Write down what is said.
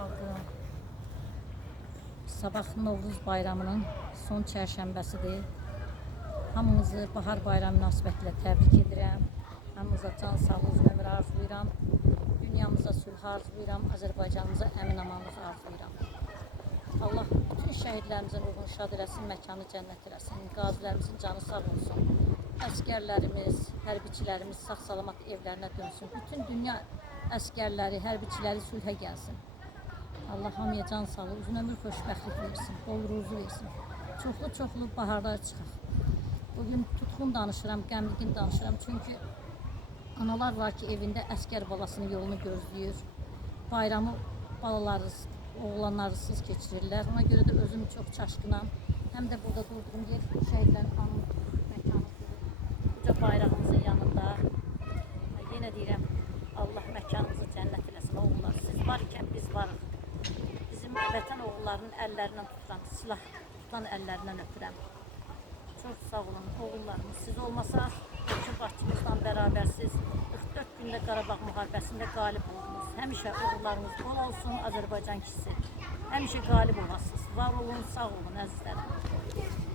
xalqı. Sabah Novruz bayramının son çərşənbəsidir. Hamınızı bahar bayramı münasibətilə təbrik edirəm. Hamınıza can sağlıq, ömür arzulayıram. Dünyamıza sülh arzulayıram. Azərbaycanımıza əmin-amanlıq arzulayıram. Allah bütün şəhidlərimizin ruhunu şad eləsin, məkanı cənnət eləsin. Qazilərimizin canı sağ olsun. Əskərlərimiz, hərbiçilərimiz sağ-salamat evlərinə dönsün. Bütün dünya əskərləri, hərbiçiləri sülhə gəlsin. Allah hamıya can sağlıq, uzun ömür, xoşbəxtlik versin, bol ruzu versin. Çoxlu baharlar çıxaq. Bugün tutqun danışıram, qəmgin danışıram. Çünki analar var ki, evində əskər balasının yolunu gözləyir. Bayramı balalarız, oğlanlarsız keçirirlər. Ona görə də özüm çox çaşqınam. Həm də burada durduğum yer şəhidlərin anı məkanıdır. Uca bayrağımızın yanında. Yenə deyirəm, Allah məkanınızı cənnət eləsin, oğullar. Siz varkən biz varıq. Bizim vətən oğullarının əllərindən tuturam, silah tutan əllərindən öpürəm. Çox sağ olun, oğullarımız. Siz olmasaq, bütün Bakımızdan bərabərsiz 44 gündə Qarabağ müharibəsində qalib oldunuz. Həmişə oğullarınız bol olsun, Azərbaycan kişisi. Həmişə qalib olasınız. Var olun, sağ olun, əzizlərim.